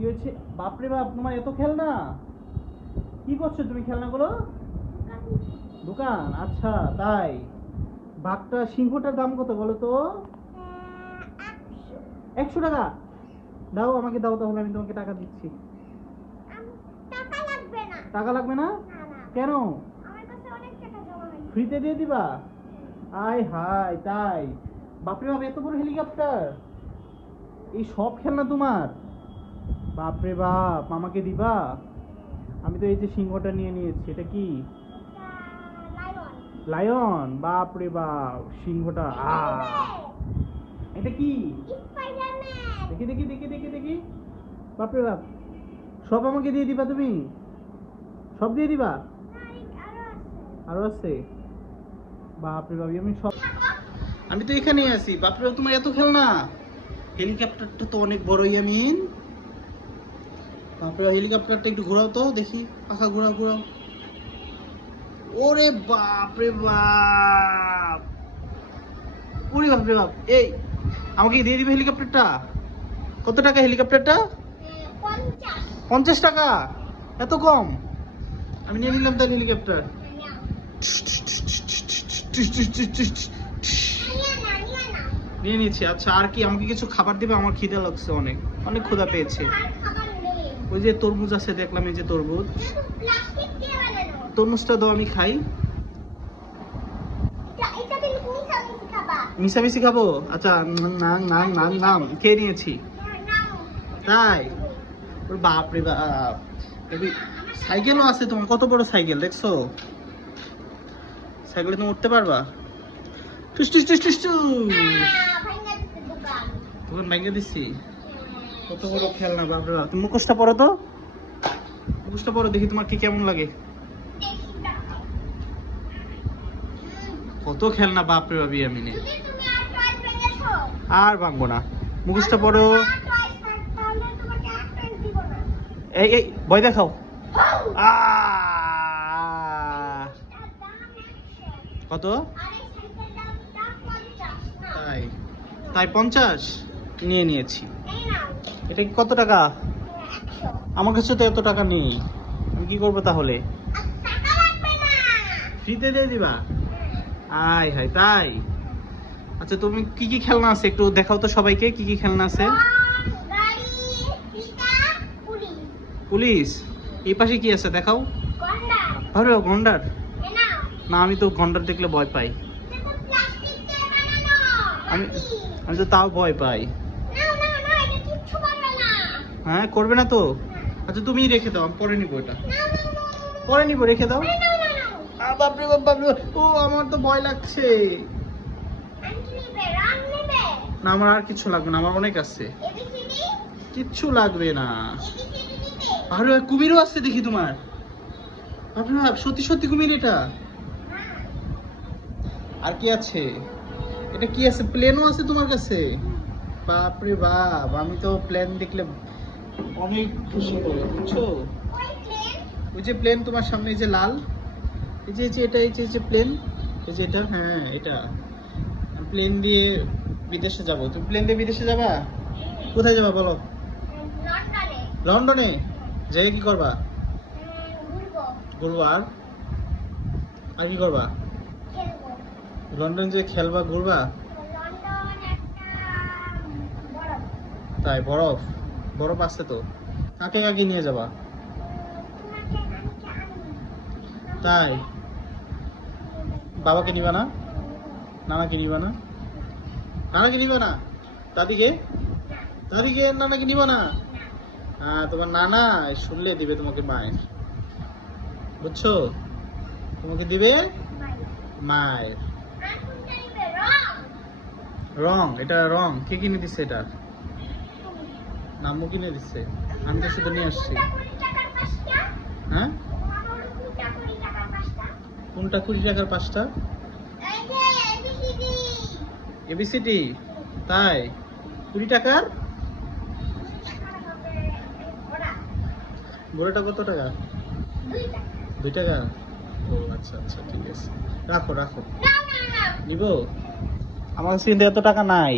কি হয়েছে? বাপরে বাপ, তোমার এত খেলনা! কি করছো তুমি খেলনাগুলো? দোকান, আচ্ছা তাই। বাঘটা, সিংহটার দাম কত বলো তো? 100 টাকা? দাও, আমাকে দাও, তাহলে আমি তোমাকে টাকা দিচ্ছি। টাকা লাগবে না? কেন? ফ্রিতে দিয়ে দিবা? আয় হায়, তাই? বাপরে বাপ, এত বড় হেলিকপ্টার! এই সব খেলনা তোমার? বাপরে বাপ, আমাকে দিবা? আমি তো এই যে সিংহটা নিয়ে নিয়েছি। এটা কি? লায়ন? বাপরে বাপ, সিংহটা! এটা কি? দেখি দেখি দেখি দেখি দেখি। বাপরে বাপ, সব আমাকে দিয়ে দিবা তুমি? সব দিয়ে দিবা? আরো আছে? বাপরে বাপ, আমি সব, আমি তো এখানেই আছি। বাপরে বাপ, তোমার এত খেলনা! হেলিকপ্টারটা তো অনেক বড় ইয়ামিন। বাপরে, হেলিকপ্টারটা একটু ঘোরাও তো দেখি, পাখা ঘোরাও ঘোরাও। ওরে বাপরে বাপ, ওরে বাপরে বাপ! এই, আমাকে দিয়ে দিবে হেলিকপ্টারটা? কত টাকা হেলিকপ্টারটা? 50 টাকা? এত কম? আমি নিয়ে নিলাম তার হেলিকপ্টার। নিয়ে নিচ্ছি। আচ্ছা, আর কি আমাকে কিছু খাবার দিবে? আমার খিদে লাগছে, অনেক অনেক ক্ষুধা পেয়েছে। ওই যে তরমুজ আছে দেখলাম, এই যে তরমুজ, তরমুজটা দাও, আমি খাই। মিশামিশি খাবো? আচ্ছা, নাম নাম নাম নাম খেয়ে নিয়েছি। তাই? ওর বাপ রে বাপ, সাইকেলও আছে তোমার? কত বড় সাইকেল দেখছো? সাইকেলে তুমি উঠতে পারবা? টুস টুস টুস টুস টুস। দোকান ভেঙে দিচ্ছি। কত বড় খেলনা! বাপরে বাপ, তুমি মুখোশটা পরো তো, মুখোশটা পরো দেখি তোমার কি কেমন লাগে। কত খেলনা! বাপরে বাপ, আমি নে আর ভাঙবো না। মুখোশটা পরো। এই এই, ভয় দেখাও। কত? তাই? তাই 50 নিয়ে নিয়েছি। এটা কি কত টাকা? আমার কাছে তো এত টাকা নেই, আমি কি করবো তাহলে? ফ্রিতে দিয়ে দিবা? আয় হায়, তাই? আচ্ছা, তুমি কি কি খেলনা আছে একটু দেখাও তো সবাইকে, কি কি খেলনা আছে। পুলিশ? এই পাশে কি আছে দেখাও। আরে গন্ডার? না, আমি তো গন্ডার দেখলে ভয় পাই। আমি আমি তো তাও ভয় পাই। হ্যাঁ, করবে না তো? আচ্ছা, তুমি রেখে দাও, আমি পরে নিবো। এটা পরে নিবো, রেখে দাও। বাপরে বাপ, বাপরে বাপ, ও আমার তো ভয় লাগছে। না, আমার আর কিছু লাগবে না, আমার অনেক আছে। কিচ্ছু লাগবে না। আরে কুমিরও আছে দেখি তোমার? বাপরে বাপ, সত্যি সত্যি কুমির এটা? আর কি আছে? এটা কি আছে? প্লেনও আছে তোমার কাছে? বাপরে বাপ, আমি তো প্লেন দেখলে অনেক খুশি করি, বুঝছো? ওই যে প্লেন তোমার সামনে, এই যে লাল, এই যে এটা, এই যে প্লেন, এই যে এটা, হ্যাঁ এটা। প্লেন দিয়ে বিদেশে যাব। তুমি প্লেন দিয়ে বিদেশে যাবা? কোথায় যাবা বলো? লন্ডনে? যাই কি করবা? ঘুরবো। আর আর কি করবা? লন্ডন যে খেলবা, ঘুরবা? তাই? বরফ? বরফ আছে তো, কাকে কাকে নিয়ে যাবা? তাই? বাবাকে নিবা না? নানাকে নিবা না? নানাকে নিবা না? দাদিকে? দাদিকে নানাকে নিবা না? হ্যাঁ, তোমার নানা শুনলে দিবে তোমাকে মায়ের, বুঝছো? তোমাকে দিবে মায়ের। রং? এটা রং কে কিনে দিচ্ছে? এটা নাম্মু কিনে দিচ্ছে, আমি তো শুধু নিয়ে আসছি। হ্যাঁ, কোনটা 20 টাকার 5টা? এবিসিডি? তাই? 20 টাকার? বড়টা কত টাকা? 2 টাকা? ও আচ্ছা আচ্ছা, ঠিক আছে, রাখো রাখো। নিব? আমার কাছে এত টাকা নাই,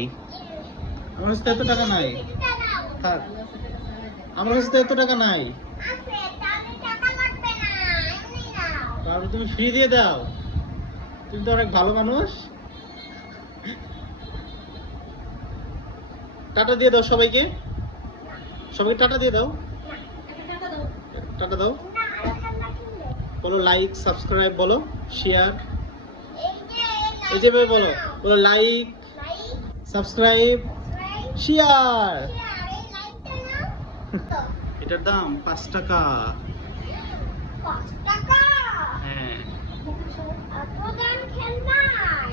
আমার কাছে এত টাকা নাই। থাক। আমার কাছে তো এত টাকা নাই। আছে, তাহলে টাকা লাগবে না, এমনি নাও। তাহলে তুমি ফ্রি দিয়ে দাও, তুমি তো অনেক ভালো মানুষ। টাটা দিয়ে দাও সবাইকে, সবাইকে টাটা দিয়ে দাও, টাটা দাও। না, আরো ঠান্ডা কিনবে। বলো লাইক সাবস্ক্রাইব, বলো শেয়ার, এই যে এই যে ভাবে বলো, বলো like like, subscribe subscribe, share. Share, এই লাইকটা নাও। এটার দাম 5 টাকা। 5 টাকা। হ্যাঁ এত দাম খেলনার?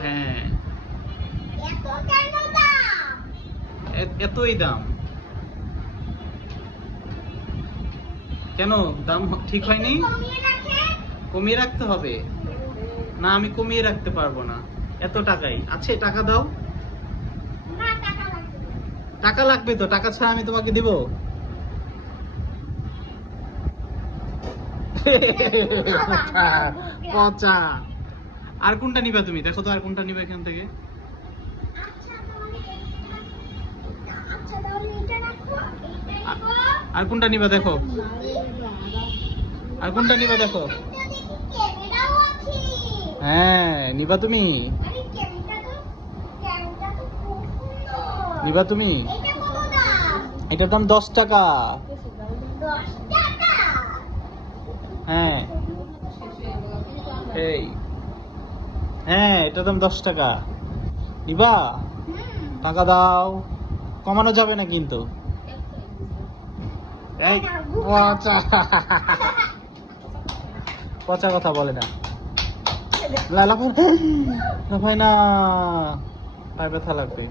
হ্যাঁ, এত কেন দাম? এতই দাম কেন? দাম ঠিক হয়নি? কমিয়ে রাখে? কমিয়ে রাখতে হবে না, আমি কমিয়ে রাখতে পারবো না, এত টাকাই আছে। টাকা দাও। না, টাকা লাগবে না। টাকা লাগবে তো, টাকা ছাড়া আমি তোমাকে দিব? পচা। আর কোনটা নিবা তুমি? দেখো তো আর কোনটা নিবা এখান থেকে। আচ্ছা তাহলে এটা রাখো, এইটা রাখো। আর কোনটা নিবা দেখো, আর কোনটা নিবা দেখো। এটা দেখি ক্যামেরাও আছে। হ্যাঁ নিবা তুমি, আরে ক্যামেরাটা তো খুব সুন্দর। নিবা তুমি। এটা কত দাম? এটার দাম 10 টাকা। 10 টাকা। হ্যাঁ এই, হ্যাঁ এটার দাম 10 টাকা। নিবা? টাকা দাও, কমানো যাবে না কিন্তু। এই পচা, পচা কথা বলে না। লাফাই না, পায়ে ব্যথা লাগবে।